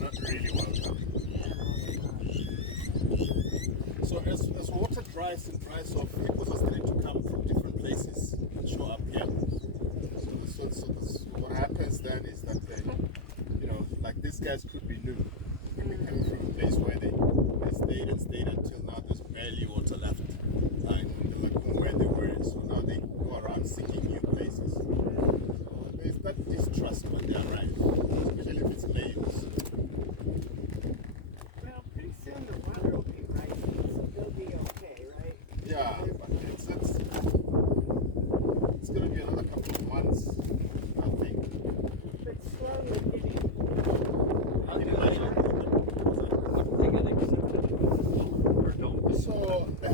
not really welcome. So as water dries and dries off, hippos are starting to come from different places and show up here. So what happens then is that like these guys could be new. Could be coming from a place where they stayed until now there's barely water left in the lagoon where they were. So now they go around seeking new places. So there's that distrust when they arrive, especially if it's males. Well, pretty soon the water will be rising, so they'll be okay, right? Yeah, but it's going to be another couple of months, I think. But slowly getting. How do you measure? What they get accepted or don't? So the